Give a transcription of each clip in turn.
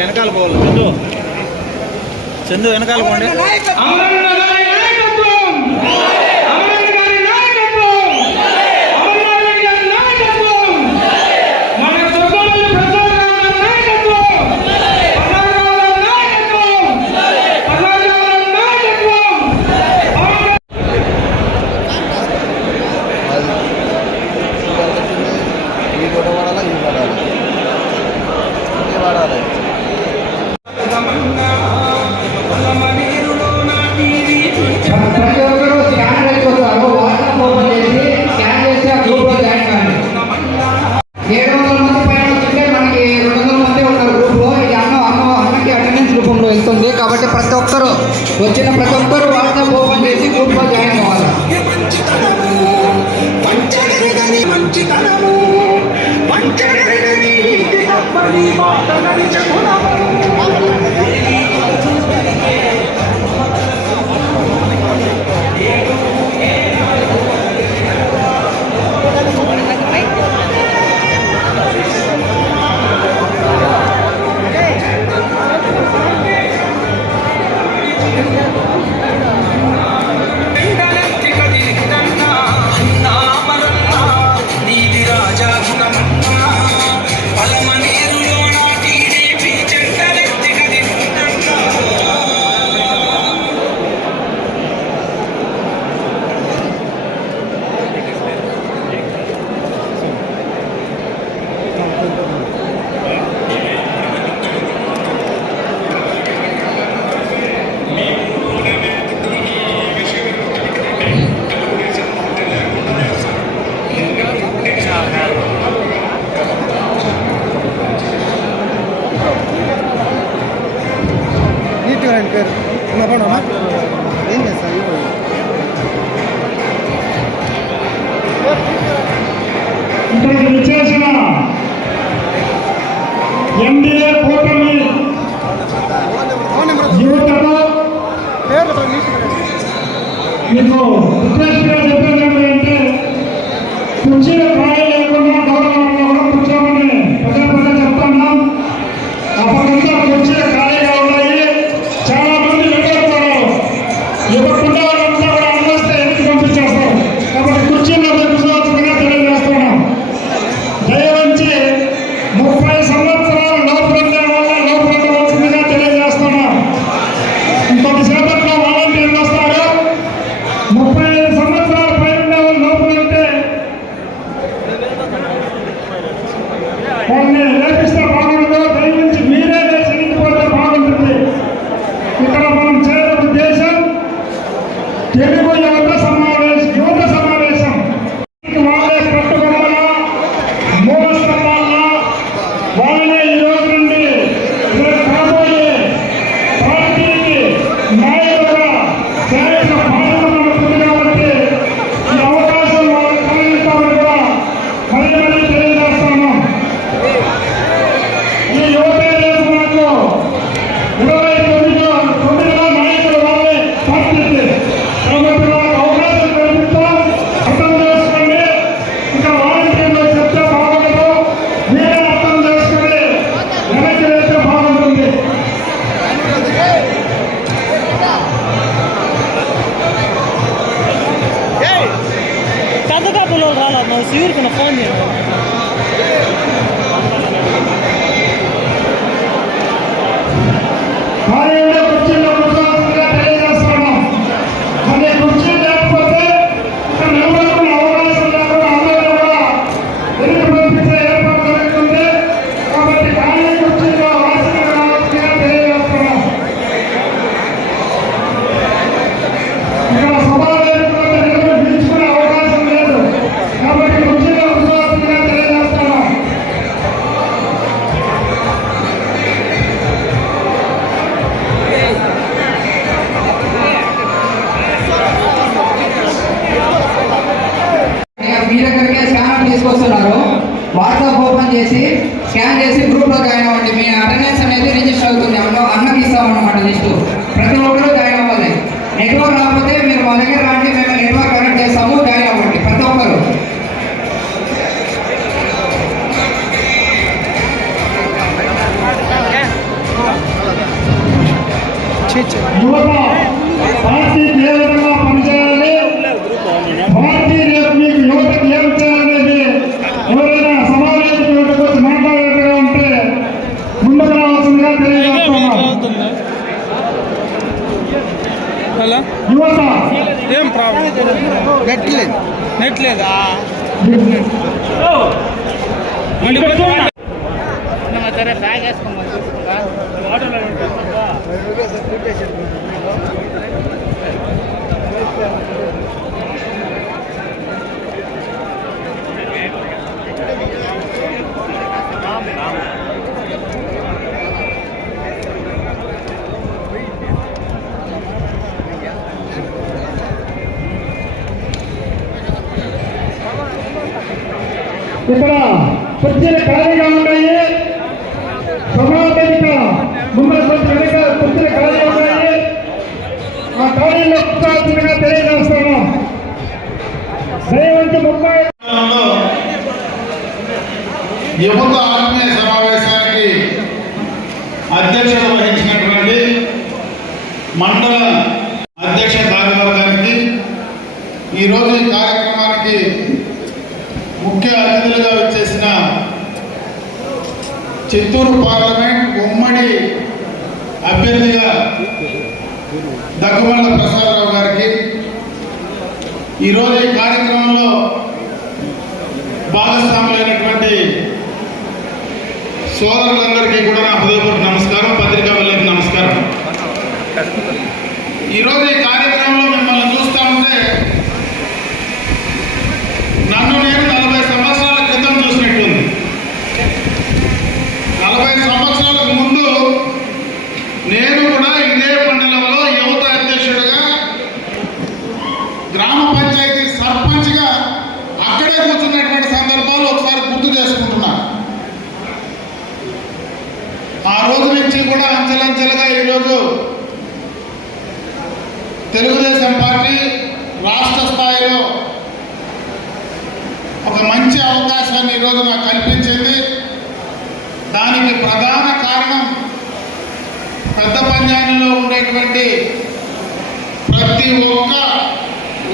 వెనకాల పోవాలి. చందు చందు వెనకాల పోండి. అనేది అయితే రిజిస్టర్ అవుతుంది అమ్మ అన్నకి ఇస్తామన్నమాట లిస్టు ఏం ప్రాబ్లం నెట్ లేదు. నెట్ లేదా? సరే బ్యాగ్ వేసుకోమని ఆటోలో ఇక్కడ కుర్చీలు ఖాళీగా ఉన్నాయి. సభాపతి ముందు వెనుక కుర్చీలు ఉన్నాయి. ఆ ఖాళీలో ఉత్సాహంగా తెలియజేస్తాను దయవంతి ముప్పై యువత ఆత్మీయ సమావేశానికి అధ్యక్షత వహించినటువంటి మండల దగ్గుమల్ల ప్రసాదరావు గారికి. ఈరోజు కూడా అంచెలంచెలుగా ఈరోజు తెలుగుదేశం పార్టీ రాష్ట్ర స్థాయిలో ఒక మంచి అవకాశాన్ని ఈరోజు నాకు కల్పించింది. దానికి ప్రధాన కారణం పెద్ద పంచాయతీలో ఉండేటువంటి ప్రతి ఒక్క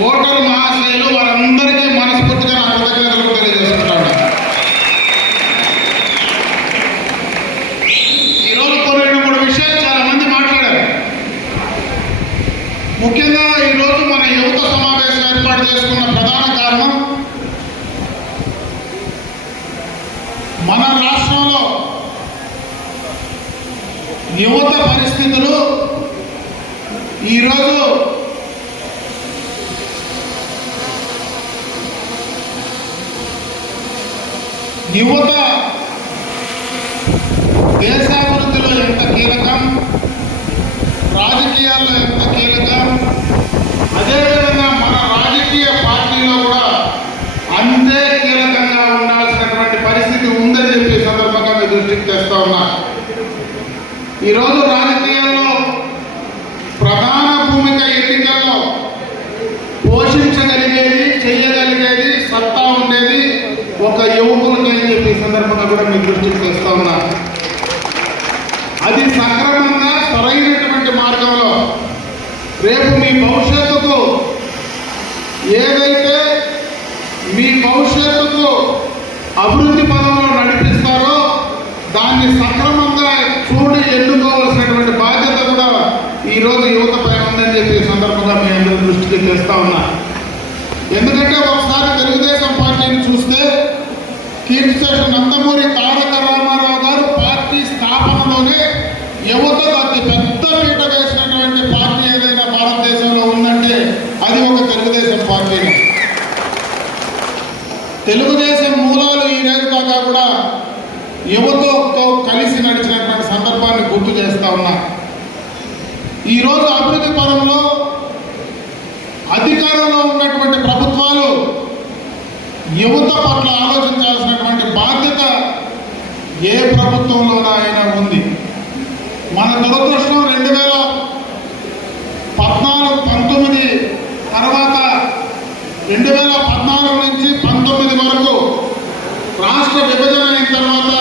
ఓటరు మహాశైలు వారందరికీ మనస్ఫూర్తిగా నా కృతజ్ఞతలు తెలియజేస్తున్నారు ముఖ్యంగా ఈరోజు మన యువత సమావేశం ఏర్పాటు చేసుకున్న ప్రధాన కారణం మన రాష్ట్రంలో యువత పరిస్థితులు ఈరోజు యువత దేశాభివృద్ధిలో ఎంత కీలకం? రాజకీయాల్లో ఎంత కీలకం? అదేవిధంగా మన రాజకీయ పార్టీలో కూడా అంతే కీలకంగా ఉండాల్సినటువంటి పరిస్థితి ఉందని చెప్పి సందర్భంగా మీ దృష్టికి తెస్తా ఉన్నా. ఈరోజు రాజకీయాల్లో ప్రధాన భూమిక ఎన్నికల్లో పోషించగలిగేది చేయగలిగేది సత్తా ఉండేది ఒక యువకులకి అని చెప్పి సందర్భంగా కూడా మీ దృష్టికి తెస్తా ఉన్నా అది సక్రమంగా సరైనటువంటి మార్గంలో రేపు మీ భవిష్యత్తుకు ఏదైతే మీ భవిష్యత్తుకు అభివృద్ధి పదంలో నడిపిస్తారో దాన్ని సక్రమంగా చూడి ఎన్నుకోవలసినటువంటి బాధ్యత కూడా ఈరోజు యువతపై ఉందని చెప్పి సందర్భంగా మీ అందరి దృష్టికి తెస్తా ఉన్నా. ఎందుకంటే ఒకసారి తెలుగుదేశం పార్టీని చూస్తే కీర్తిశేషు నందమూరి తారక రామారావు గారు పార్టీ స్థాపనలోనే యువతకు అతి పెద్ద పీట వేసినటువంటి పార్టీ ఏదైనా భారతదేశంలో ఉందంటే అది ఒక తెలుగుదేశం పార్టీనే తెలుగుదేశం మూలాలు ఈ రోజు దాకా కూడా యువతతో కలిసి నడిచినటువంటి సందర్భాన్ని గుర్తు ఈరోజు అభివృద్ధి పరంలో అధికారంలో ఉన్నటువంటి ప్రభుత్వాలు యువత పట్ల ఆలోచించాల్సినటువంటి బాధ్యత ఏ ప్రభుత్వంలోనైనా ఉంది. మన దురదృష్టం రెండు వేల పద్నాలుగు పంతొమ్మిది తర్వాత రెండు వేల పద్నాలుగు నుంచి పంతొమ్మిది వరకు రాష్ట్ర విభజన అయిన తర్వాత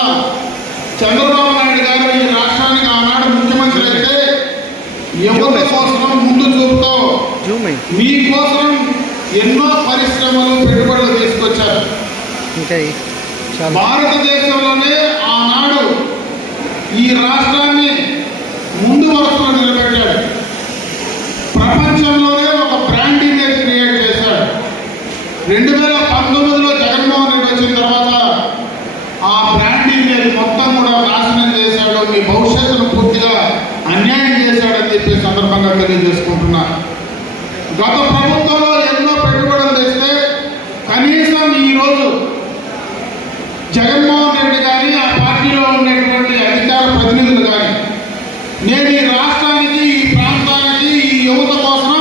చంద్రబాబు నాయుడు గారు ఈ రాష్ట్రానికి ఆనాడు ముఖ్యమంత్రి అయితే యువత కోసం ముందు చూపుతో అయ్యి మీకోసం ఎన్నో పరిశ్రమలు పెట్టుబడులు తీసుకొచ్చారు. ఇంకా భారతదేశంలోనే ఆనాడు ఈ రాష్ట్రాన్ని ముందు వరుసలో నిలబెట్టాడు. ప్రపంచంలోనే ఒక బ్రాండ్ ఇమేజ్ క్రియేట్ చేశాడు. రెండు వేల పంతొమ్మిదిలో జగన్మోహన్ రెడ్డి వచ్చిన తర్వాత ఆ బ్రాండ్ ఇమేజ్ మొత్తం కూడా నాశనం చేశాడు. మీ భవిష్యత్తును పూర్తిగా అన్యాయం చేశాడని చెప్పి సందర్భంగా తెలియజేసుకుంటున్నా గత ప్రభుత్వంలో ఎన్నో పెట్టుబడులు తెస్తే కనీసం ఈరోజు జగన్మోహన్ రెడ్డి కానీ ఆ పార్టీలో ఉండేటువంటి అధికార ప్రతినిధులు కానీ నేను ఈ రాష్ట్రానికి ఈ ప్రాంతానికి ఈ యువత కోసం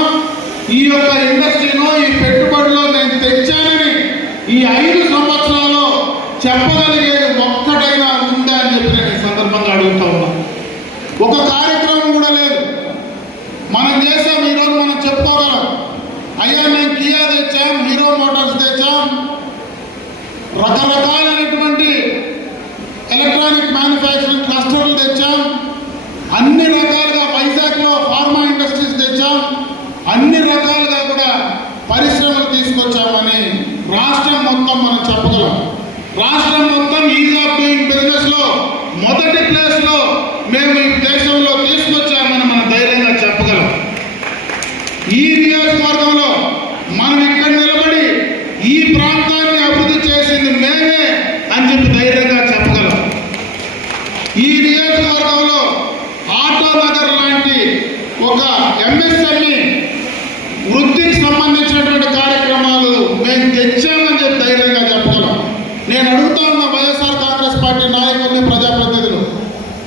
ఈ యొక్క ఇండస్ట్రీలో ఈ పెట్టుబడిలో నేను తెచ్చానని ఈ ఐదు సంవత్సరాల్లో చెప్పగలిగేది ఒక్కటైనా ఉందా అని చెప్పి నేను ఈ సందర్భంగా అడుగుతా ఉన్నా ఒక కార్యక్రమం కూడా లేదు మనం చేసాం ఈరోజు మనం చెప్పుకోగలం అయ్యా మేము కియా తెచ్చాం హీరో మోటార్స్ తెచ్చాం రకరకాలైనటువంటి ఎలక్ట్రానిక్ మ్యానుఫ్యాక్చరింగ్ క్లస్టర్లు తెచ్చాం అన్ని రకాలుగా వైజాగ్లో ఫార్మా ఇండస్ట్రీస్ తెచ్చాం అన్ని రకాలుగా కూడా పరిశ్రమలు తీసుకొచ్చామని రాష్ట్రం మొత్తం మనం చెప్పగలం రాష్ట్రం మొత్తం ఈజ్ ఆఫ్ డూయింగ్ బిజినెస్లో మొదటి ప్లేస్లో మేము ఈ దేశంలో తీసుకొచ్చామని మనం ధైర్యంగా చెప్పగలం ఈ నియోజకవర్గంలో మనం ఇక్కడ నిలబడి ఈ ప్రాంతాన్ని అభివృద్ధి చేసింది మేమే అని చెప్పి ధైర్యంగా చెప్పగలం ఈ నియోజకవర్గంలో ఆటో నగర్ లాంటి ఒక ఎంఎస్ఎంఈ వృత్తికి సంబంధించినటువంటి కార్యక్రమాలు మేము తెచ్చామని చెప్పి ధైర్యంగా చెప్పగలం. నేను అడుగుతా ఉన్న వైఎస్ఆర్ కాంగ్రెస్ పార్టీ నాయకుల్ని ప్రజాప్రతినిధులు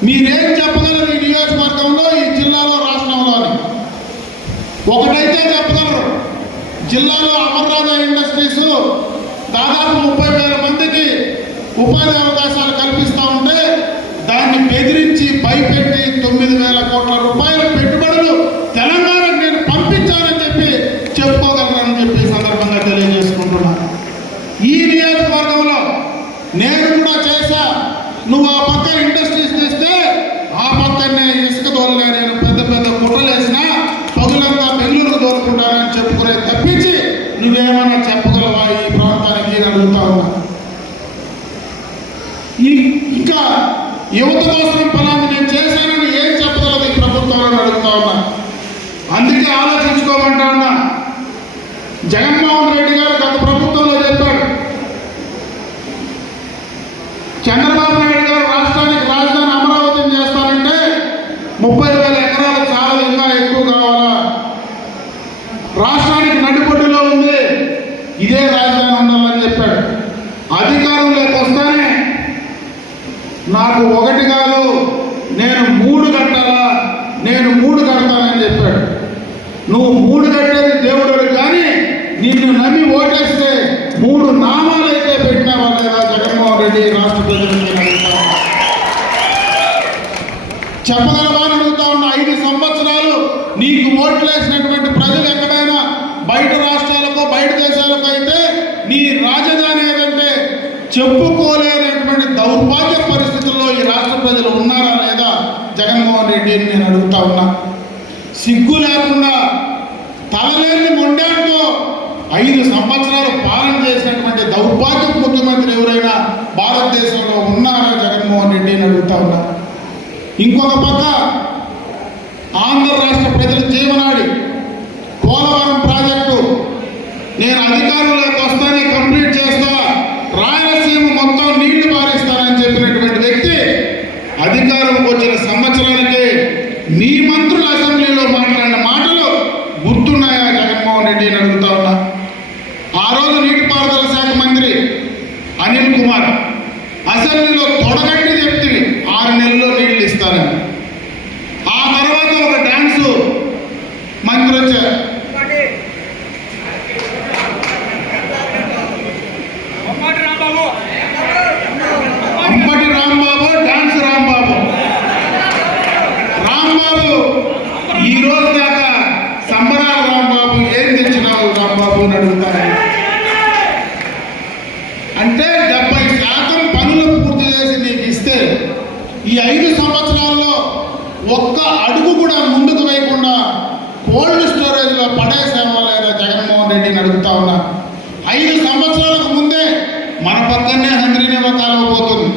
మీరేం చెప్పగలరు ఈ నియోజకవర్గంలో ఈ జిల్లాలో రాష్ట్రంలో అని ఒకటైతే చెప్పగలరు జిల్లాలో అమర్రాజా ఇండస్ట్రీస్ దాదాపు ముప్పై వేల మందికి ఉపాధి అవకాశాలు కల్పిస్తూ ఉంటే దాన్ని బెదిరించి భయపెట్టి తొమ్మిది వేల కోట్ల రూపాయలు పెట్టుబడులు తెలంగాణకు నేను పంపించాలని చెప్పి చెప్పుకోగలరని చెప్పి ఈ సందర్భంగా తెలియజేసుకుంటున్నాను ఈ నియోజకవర్గంలో జగన్మోహన్ రెడ్డి గారు గత ప్రభుత్వంలో చెప్పాడు చంద్రబాబు నాయుడు గారు రాష్ట్రానికి రాజధాని అమరావతిని చేస్తానంటే ముప్పై వేల ఎకరాలు చాలా ఇంకా ఎక్కువ కావాలా రాష్ట్రానికి నడిబొడ్డులో ఉంది ఇదే రాజధాని ఉండాలని చెప్పాడు అధికారంలోకి వస్తానే నాకు ఒకటి కాదు నేను మూడు కట్టాలా నేను మూడు కడతానని చెప్పాడు నువ్వు మూడు కట్టేది దేవుడు కానీ నిన్ను నమ్మి ఓటేస్తే మూడు నామాలు అయితే పెట్టినావా లేదా జగన్మోహన్ రెడ్డి రాష్ట్ర ప్రజలకు చెప్పగలవా అని అడుగుతా ఐదు సంవత్సరాలు నీకు ఓట్లేసినటువంటి ప్రజలు ఎక్కడైనా బయట రాష్ట్రాలకు బయట దేశాలకు అయితే నీ రాజధాని ఏదంటే చెప్పుకోలేనటువంటి దౌర్భాగ్య పరిస్థితుల్లో ఈ రాష్ట్ర ప్రజలు ఉన్నారా లేదా జగన్మోహన్ రెడ్డి అని నేను అడుగుతా ఉన్నా. సిగ్గు లేకుండా తలలేని మొండాంతో ఐదు సంవత్సరాలు పాలన చేసినటువంటి దౌర్భాగ్య ముఖ్యమంత్రి ఎవరైనా భారతదేశంలో ఉన్నారా జగన్మోహన్ రెడ్డి అని అడుగుతా ఉన్నా. ఇంకొక పక్క ఆంధ్ర రాష్ట్ర ప్రజల జీవనాడి పోలవరం ప్రాజెక్టు నేను అధికారంలో వస్తానే కంప్లీట్ చేస్తా రాయలసీమ మొత్తం నీళ్ళు పారిస్తానని చెప్పినటువంటి వ్యక్తి అధికారంకి వచ్చిన సంవత్సరానికి మీ మంత్రులు అసెంబ్లీలో మాట్లాడిన మాటలు గుర్తున్నాయా జగన్మోహన్ రెడ్డి అని అడుగుతా ఉన్నా ఆ రోజు నీటిపారుదల శాఖ మంత్రి అనిల్ కుమార్ అసెంబ్లీలో తొడగట్టి చెప్తే ఆరు నెలల్లో నీళ్ళు ఇస్తారని ఆ తర్వాత ఒక డాన్సు మంత్రి వచ్చారు అంబటి రాంబాబు డాన్స్ రాంబాబు రాంబాబు ఈ రోజు దాకా సంబరాల రాంబాబు ఏం తెచ్చినావు రాంబాబు అని అడుగుతారు అంటే డెబ్బై శాతం పనులు పూర్తి చేసి నీకు ఇస్తే ఈ ఐదు సంవత్సరాల్లో ఒక్క అడుగు కూడా ముందుకు వేయకుండా కోల్డ్ స్టోరేజ్లో పడేసేవా లేదా జగన్మోహన్ రెడ్డిని అడుగుతా ఉన్నా ఐదు సంవత్సరాలకు ముందే మన పక్కనే హంద్రీనేవ పోతుంది.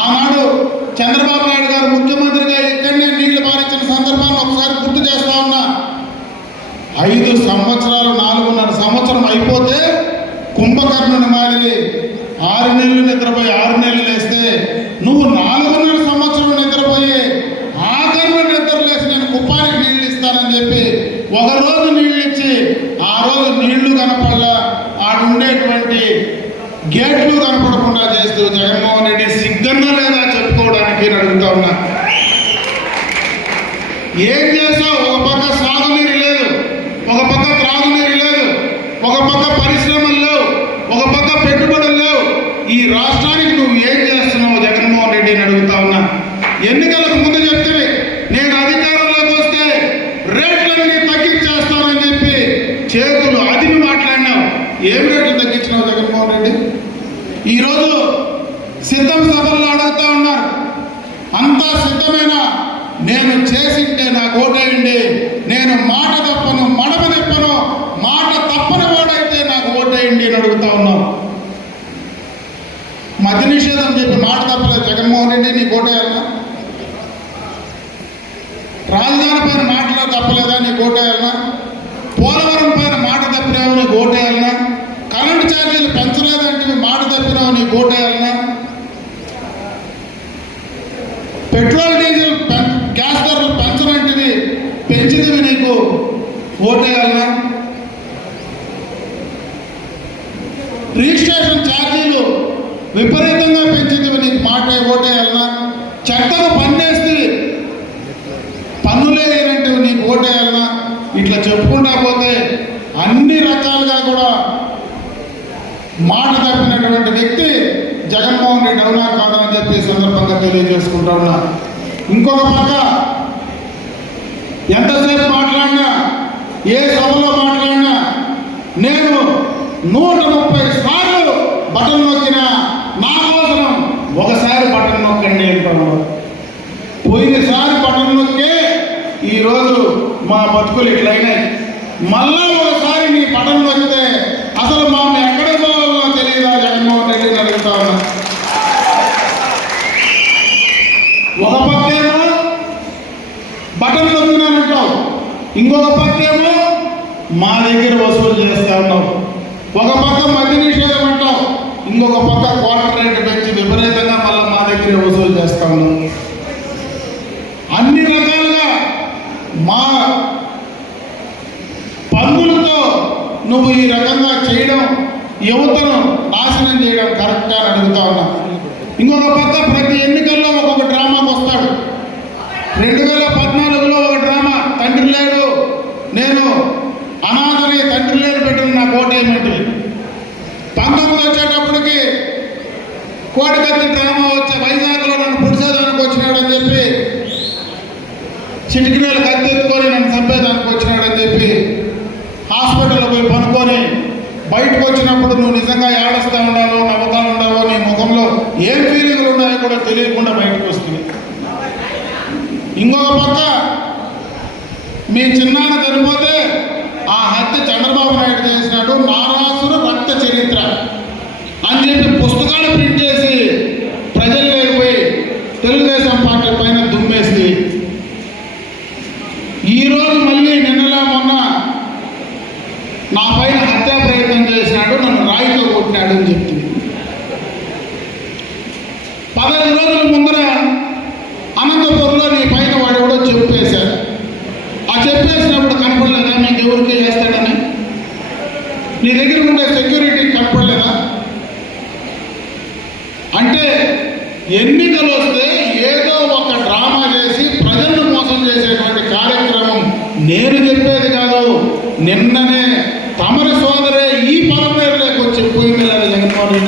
ఆనాడు చంద్రబాబు నాయుడు గారు ముఖ్యమంత్రిగా ఇక్కడనే నీళ్ళు పారించిన సందర్భాన్ని ఒకసారి గుర్తు చేస్తా ఉన్నా. ఐదు సంవత్సరాలు నాలుగున్నర సంవత్సరం అయిపోతే కుంభకర్ణుని మాదిరి ఆరు నెలలు నిద్రపోయి ఆరు నెలలు వేస్తే నువ్వు నాలుగున్నర సంవత్సరం నిద్రపోయి ఆఖరిన నిద్ర లేసి నేను కుప్పానికి నీళ్ళు ఇస్తానని చెప్పి ఒక రోజు నీళ్ళు ఇచ్చి ఆ రోజు నీళ్ళు కనపడలా ఆడుండేటువంటి గేట్లు కనపడకుండా చేస్తూ జగన్మోహన్ రెడ్డి సిగ్గన్నా లేదా చెప్పుకోవడానికి నేను అడుగుతా ఉన్నా ఏం చేసావు ఒక పక్క సాగునీరు లేదు ఒక పక్క త్రాగునీరు లేదు ఒక పక్క పరిశ్రమలు లేవు ఒక పక్క పెట్టుబడులు లేవు ఈ రాష్ట్రానికి నువ్వు ఏం చేస్తున్నావు జగన్మోహన్ రెడ్డి అని అడుగుతా ఉన్నా ఎన్నికలకు ముందు చెప్తే నేను అధికారంలోకి వస్తే రేట్లన్నీ తగ్గించేస్తానని చెప్పి చేతులు అదిమి మాట్లాడినావు. ఏం రేట్లు తగ్గించినావు జగన్మోహన్ రెడ్డి? ఈరోజు సిద్ధం సభల్లో అడుగుతా ఉన్నారు. అంతా సిద్ధమైన? నేను చేసింటే నాకు ఓటేయండి. నేను మాట తప్పను మడమ తప్పను మాట తప్పని ఓటైతే నాకు ఓటేయండి అని అడుగుతా ఉన్నావు. మద్య నిషేధం చెప్పి మాట తప్పలేదు జగన్మోహన్ రెడ్డి నీకు ఓటేయాలి. చెత్తను పన్నేస్తే పన్నులే నీకు ఓటేయాలన్నా ఇట్లా చెప్పుకుంటా పోతే అన్ని రకాలుగా కూడా మాట తప్పినటువంటి వ్యక్తి జగన్మోహన్ రెడ్డి అవునా కాదా అని చెప్పి సందర్భంగా తెలియజేసుకుంటా ఉన్నా. ఇంకొక పక్క ఎంతసేపు మాట్లాడినా ఏ సభలో మాట్లాడినా నేను నూట ముప్పై సార్లు బటన్ నొక్కినా ఒకసారి పట్టణ నొక్కండి అంటాము పోయినసారి బటన్ నొక్కే ఈరోజు మా బతుకులు ఇట్లయినాయి. మళ్ళీ ఒకసారి నీ బటన్ నొక్కితే అసలు మా ఎక్కడ పోవాలో తెలియదా జగన్మోహన్ రెడ్డి అడుగుతా ఉన్నా. ఒక పక్కేమో బటన్ నొక్కినానంటావు ఇంకొక పక్కేమో మా దగ్గర వసూలు చేస్తా ఉన్నావు. ఒక పక్క మధ్య నిషేధం అంటావు. ఇంకొక పక్క దగ్గరే వసూలు చేస్తాము అన్ని రకాలుగా మా పన్నులతో నువ్వు ఈ రకంగా చేయడం యువతను నాశనం చేయడం కరెక్ట్గా అని అడుగుతా ఉన్నా. ఇంకొక పక్క ప్రతి ఎన్నిక ఇంకో పక్క. మీ చిన్నాన్న చనిపోతే ఆ హత్య చంద్రబాబు నాయుడు చేసినాడు. మారాసురు రక్త చరిత్ర.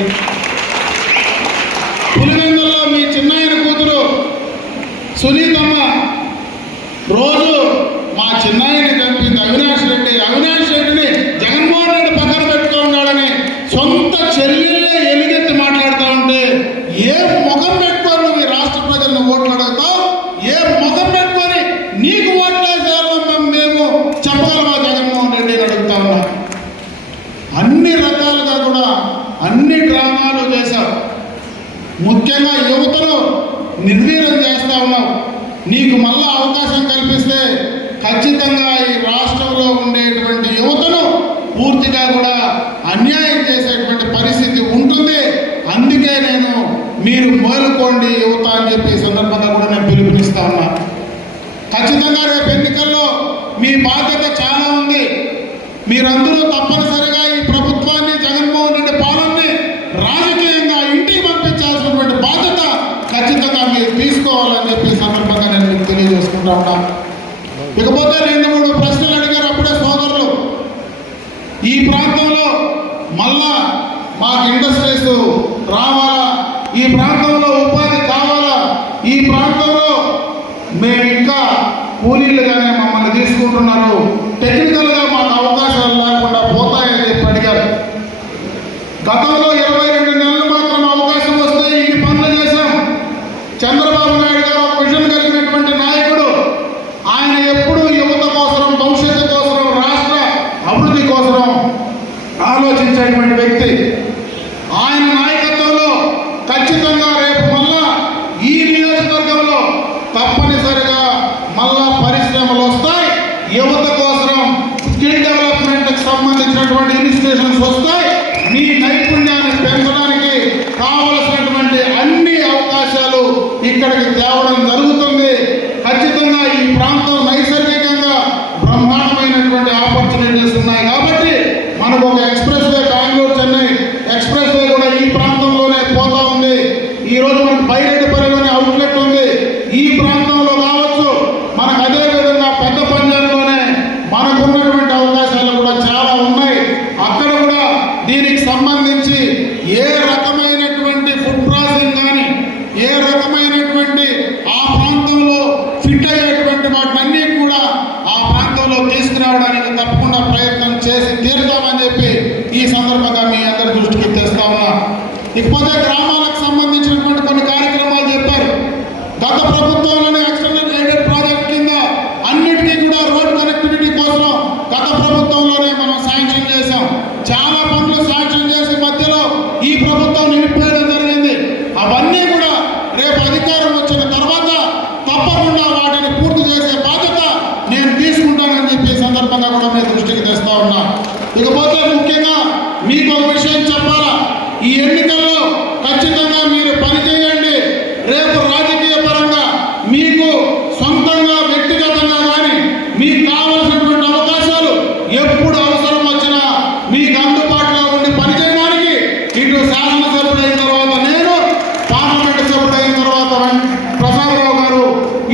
జరిగింది పులివెందుల్లో మీ చిన్నాయన కూతురు సునీతమ్మ రోజు మీ బాధ్యత చాలా ఉంది. మీరందరూ తప్పనిసరిగా ఈ ప్రభుత్వాన్ని జగన్మోహన్ రెడ్డి పాలనని రాజకీయంగా ఇంటికి పంపించాల్సినటువంటి బాధ్యత ఖచ్చితంగా మీరు తీసుకోవాలని చెప్పి సందర్భంగా నేను మీకు తెలియజేసుకుంటా ఉన్నాను. సందర్భంగా మీ అందరి దృష్టికి తెస్తా ఉన్నా. ఇకపోతే గ్రామ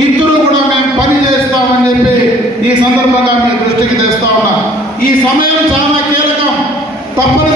ఇద్దరు కూడా మేము పని చేస్తామని చెప్పి ఈ సందర్భంగా మీ దృష్టికి తెస్తా ఉన్నా. ఈ సమయం చాలా కీలకం. తప్పని